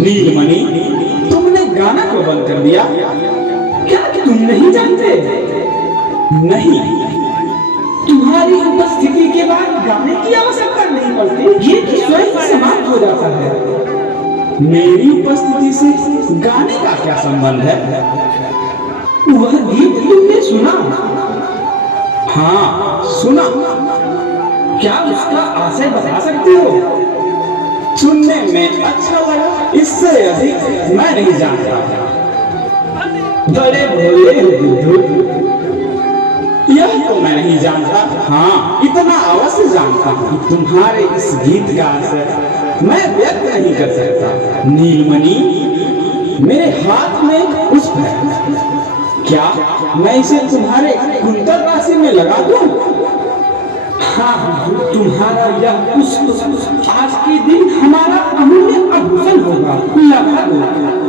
नीलमणि, तुमने गाना क्यों बंद कर दिया? क्या तुम नहीं जानते? नहीं, तुम्हारी उपस्थिति के बाद गाने की आवश्यकता नहीं पड़ती। ये स्वयं समाप्त हो जाता है। मेरी उपस्थिति से गाने का क्या संबंध है? वह गीत तुमने सुना? हाँ, सुना। क्या उसका आशय बता सकते हो? सुनने में अच्छा लगा, इससे अधिक मैं नहीं जानता। बड़े भोले हो बुद्धू, यह तो मैं नहीं जानता। हाँ, इतना अवश्य जानता हूँ। तुम्हारे इस गीत का आशय मैं व्यक्त नहीं कर सकता। नीलमणि, मेरे हाथ में पुष्प है। क्या मैं इसे तुम्हारे कुंतल राशि में लगा दूं? हाँ, तुम्हारा यह पुष्प आज के दिन हमारा अमूल्य आभूषण होगा। लगा दो।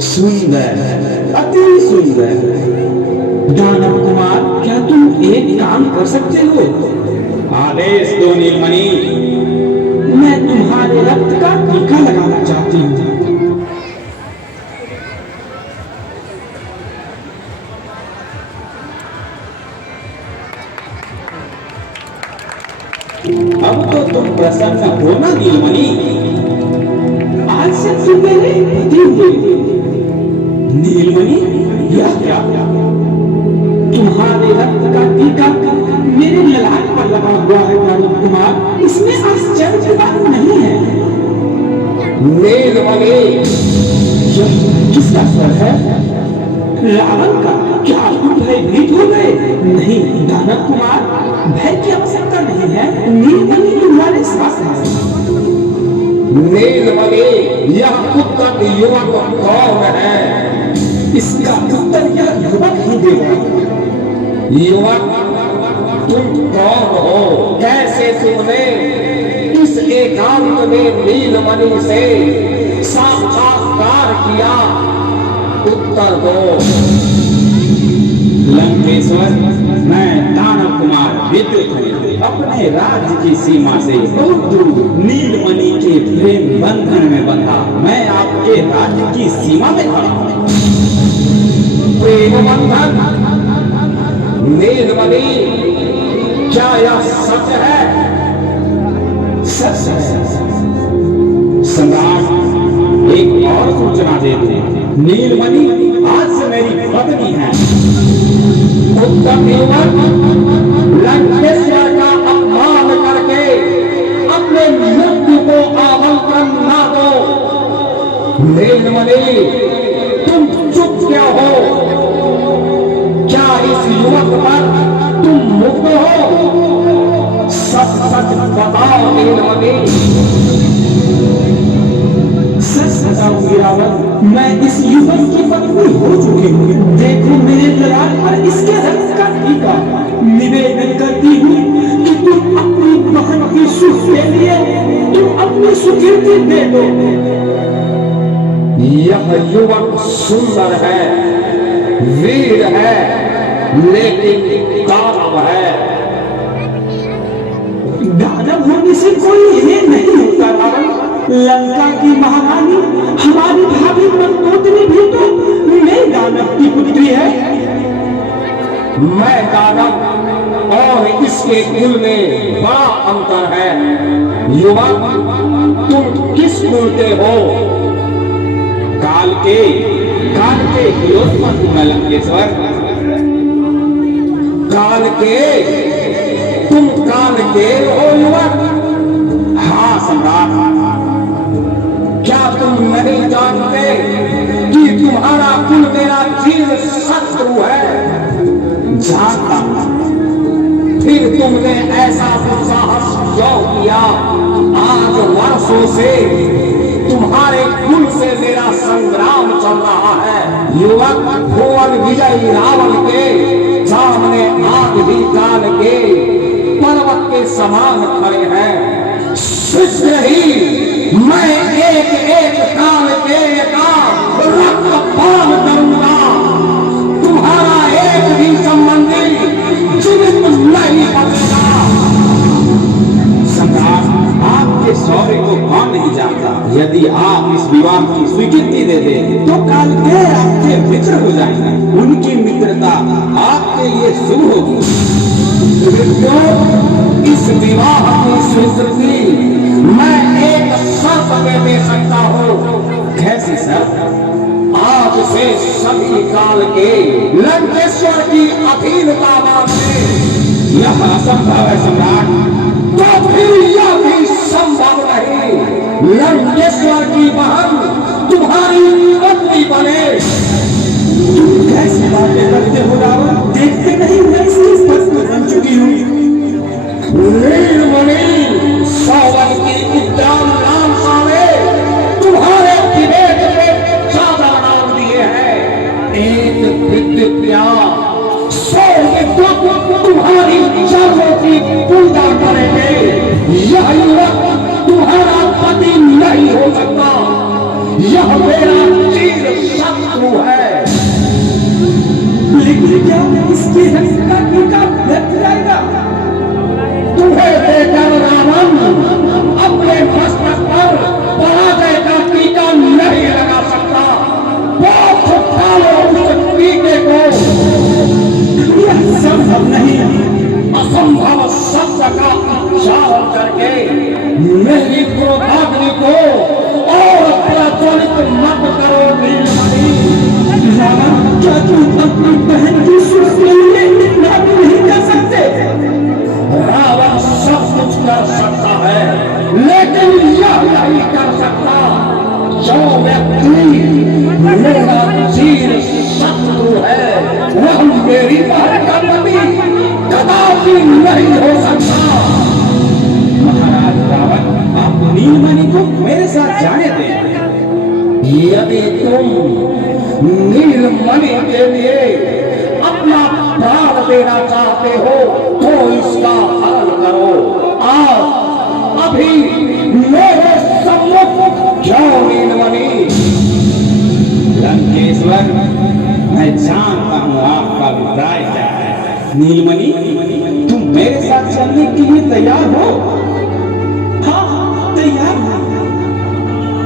सुंदर, अति सुंदर। दानव कुमार, क्या तुम एक काम कर सकते हो? आदेश दो नीलमणि। मैं तुम्हारे रक्त का टीका लगाना चाहती हूँ। अब तो तुम प्रसन्न हो ना नीलमणि? आज से तुम मेरे पति हुए। नीलमणि, यह क्या? तुम्हारे रक्त का टीका मेरे ललाट पर लगा हुआ है दानव कुमार। इसमें आश्चर्य की बात नहीं है। नीलमणि, यह किसका स्वर है? रावण का। क्या तुम भयभीत हो गए? नहीं दानव कुमार, भय की आवश्यकता नहीं है। नीलमणि तुम्हारे साथ है। नीलमणि, यह उत्तर युवक कौन है? इसका उत्तर यह युवक ही देगा। युवक, तुम कौन हो? कैसे तुमने इस एकांत में नीलमणि से साक्षात्कार किया? उत्तर दो। लंकेश्वर, मैं दानव कुमार विद्युत अपने राज्य की सीमा से बहुत दूर नीलमणि के प्रेम बंधन में बंधा मैं आपके राज्य की सीमा में खड़ा हूँ। प्रेम बंधन? नीलमणि, क्या यह सच है? सच है। सम्राट, एक और सूचना दे दे। नीलमणि आज से मेरी पत्नी है। उत्तम युवक, लंकेश्वर का अपमान करके अपने मृत्यु को आमंत्रण ना दो। नीलमणि, तुम चुप क्यों हो? क्या इस युवक पर तुम मुक्त हो? सच सच बताओ नीलमणि। सच बताऊंगी रावण, मैं इस युवक की पत्नी हो चुकी हूँ। देखो मेरे ललाट पर इसके रक्त का टीका। निवेदन करती हूँ कि तुम अपनी बहन की सुख के लिए तुम अपनी सुकीर्ति दे दो। यह युवक सुंदर है, वीर है, लेकिन दानव है। दानव होने से कोई ये नहीं होता रावण। लंका की महारानी हमारी भाभी मंदोदरी भी तो मेरे दानव की पुत्री है। मैं दानव और इसके कुल में बड़ा अंतर है। युवक, तुम किस कुल के हो? काल के विरोध लंकेश्वर। काल के? तुम काल के हो युवक? हाँ सम्राट। क्या तुम नहीं जानते कि तुम्हारा कुल मेरा जीर्ण शत्रु है? जानता। फिर तुमने ऐसा किया। आज वर्षों से तुम्हारे कुल से मेरा संग्राम चल रहा है। युवक भुवन विजयी रावण के सामने आग भी काल के पर्वत के समान खड़े हैं। शीघ्र ही मैं एक एक काल के का रक्तपान करूंगा। तुम्हारा एक भी संबंधी जीवित नहीं बचेगा। सम्राट, आपके शौर्य को कौन नहीं जानता। यदि आप इस विवाह की स्वीकृति दे दे तो काल के आपके मित्र हो जाएंगे। उनकी मित्रता आपके लिए शुभ होगी। इस विवाह की स्वीकृति मैं एक शर्त पे दे सकता हूँ। कैसी शर्त? आज से सभी काल के लंकेश्वर की अधीनता मांगे। यह असंभव है सम्राट। तो फिर यह भी संभव नहीं। लंकेश्वर की बहन तुम्हारी पत्नी बने। कैसी बातें करते हो रावण? देखते नहीं मैं इसकी पत्नी बन चुकी हूँ। नीलमणि सावन की उद्यान राम साले तुम्हारे विवेक पे चादर डाल दिए हैं। एक विद्या तुम्हारी चरणों की पूजा करेंगे। यह युवक तुम्हारा पति नहीं हो सकता। यह मेरा चिर शत्रु है। लेकिन क्या इसकी हत्या टीका व्यर्थ जाएगा? तुम्हें देकर रावण अपने मस्तक पर पराजय का टीका नहीं लगा सकता। बहुत उठाओ उस टीके को। यह संभव नहीं। असंभव शब्द का उच्चारण करके मेरी क्रोधाग्नि को और प्रज्वलित मत करो नीलमणि। रावण, क्या तुम अपनी बहन की सुख के लिए इतना भी नहीं कर सकते? रावण सब कुछ कर सकता है, लेकिन यह नहीं कर सकता जो व्यक्ति मेरा चिर शत्रु है वह मेरी बहन का पति कदापि नहीं हो सकता। महाराज रावण, आप नीलमणि को मेरे साथ जाने दें। यदि तुम नीलमणि के लिए अपना प्राण देना चाहते हो तो इसका हरण करो। आज अभी मेरे सम्मुख क्यों नीलमणि? लंकेश्वर, मैं जानता हूँ आपका अभिप्राय क्या है। नीलमणि, तुम मेरे साथ चलने के लिए तैयार हो? हाँ, तैयार हूँ।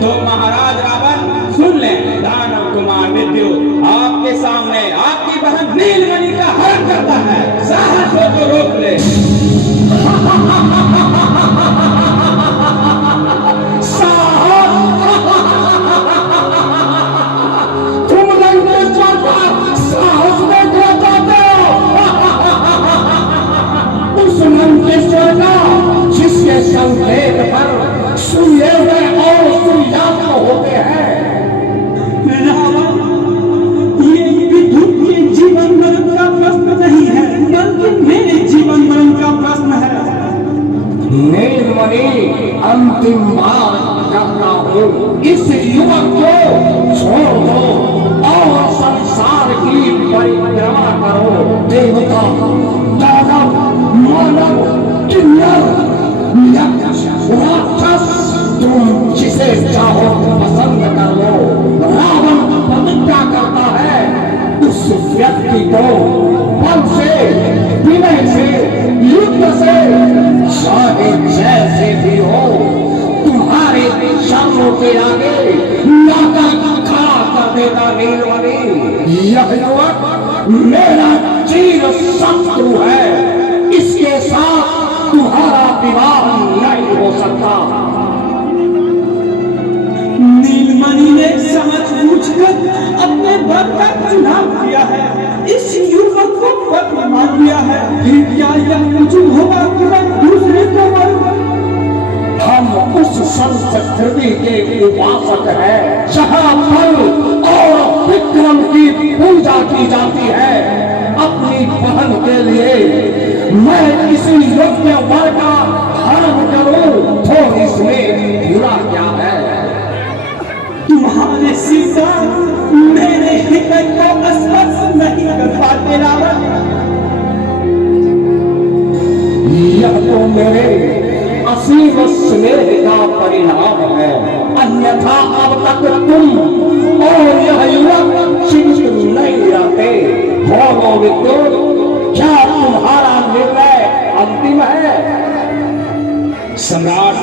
तो महाराज रावण सुन लें, दानव कुमार विद्युत आपके सामने आपकी बहन नीलमणि का हरण करता है। साहस हो तो रोक ले। तुम लंकेश्वर का साहस देखना चाहते हो? उस लंकेश्वर का जिसके संकेत पर सुने हुए और सुयात होते हैं। ये विद्युत के जीवन मरण का प्रश्न नहीं है, बल्कि मेरे जीवन मरण का प्रश्न है। नीलमणि, अंतिम बार कहता हूँ, इस युवक को छोड़ दो और संसार की परिक्रमा करो। देवता, दानव, मानव, किन्नर, यक्ष, राक्षस, तुम जिसे चाहो पसंद कर लो। रावण प्रतिज्ञा करता है उस व्यक्ति को बल से, विनय से, युद्ध से, चाहे जैसे भी हो, तुम्हारे शर्मों के आगे लाकर खड़ा कर देगा नीलमणि। यह युवक मेरा चिर शत्रु है। इसके साथ तुम्हारा विवाह नहीं हो सकता। नीलमणि ने समझ बूझकर अपने वर का चुनाव किया है। इस युवक को पति मान लिया है। फिर क्या यह उचित होगा कि मैं दूसरे को मारूं? हम उस संस्कृति के उपासक हैं जहाँ बल और विक्रम की पूजा की जाती है। अपनी बहन के लिए मैं किसी योग्य वर का हरण करूं मेरे असीम स्नेह का परिणाम है। अन्यथा अब तक तुम और यह युवक चिंतित नहीं रहते। बोलो विद्युत, क्या तुम्हारा निर्णय अंतिम है? सम्राट,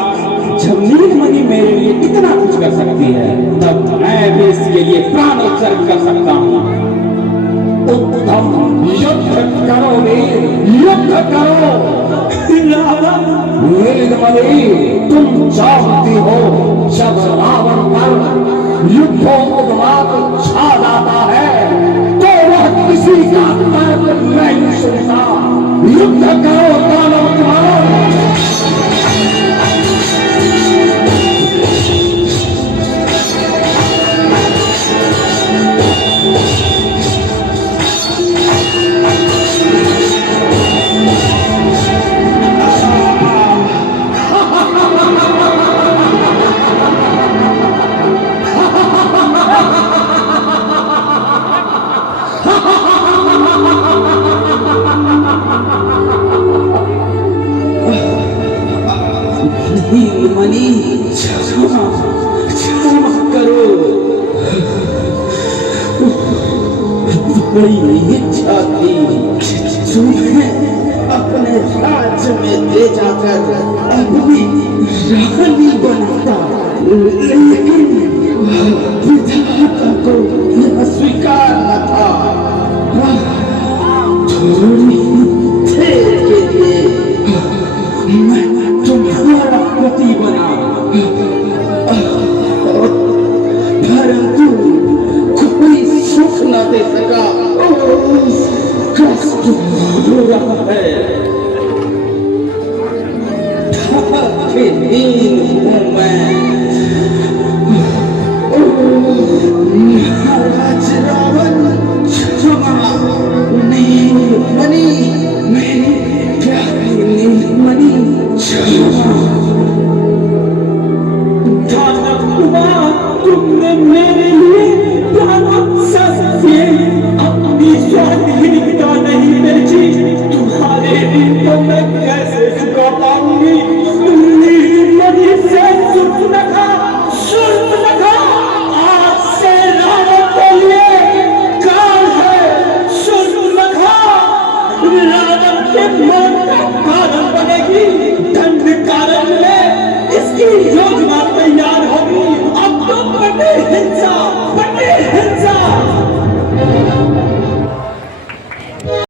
जब नीलमणि मेरे लिए इतना कुछ कर सकती है, तब मैं भी इसके लिए प्राण उत्सर्ग कर सकता हूँ। उत्तम, युद्ध करो वीर, युद्ध करो। नीलमणि, तुम चाहती हो जब रावण पर युद्धोन्माद छा जाता है तो वह किसी का तर्क नहीं सुनता। युद्ध करो दानव करो। नीलमणि, क्षमा करो। बड़ी इच्छा थी तुम्हें अपने राज्य में ले जाकर अपनी रानी बनाता, लेकिन विधाता को यह स्वीकार न था। थोड़ी देर के लिए मैं तुम्हारा पति बना, परंतु कोई सुख न दे सका। कष्ट हो रहा है। नींद हूँ मैं। महाराज रावण, क्षमा। नीलमणि, मेरी प्यारी नीलमणि, क्षमा। तुमने मेरे लिए अपनी स्वाधीनता नहीं बेची। तुम्हारे ऋण को मैं कैसे चुका पाऊंगी? नीलमणि से शूर्पणखा, शूर्पणखा, आज से रावण के लिए काल है। शूर्पणखा रावण के मौत का कारण बनेगी। दंड कारण में इसकी योजना तैयार होगी।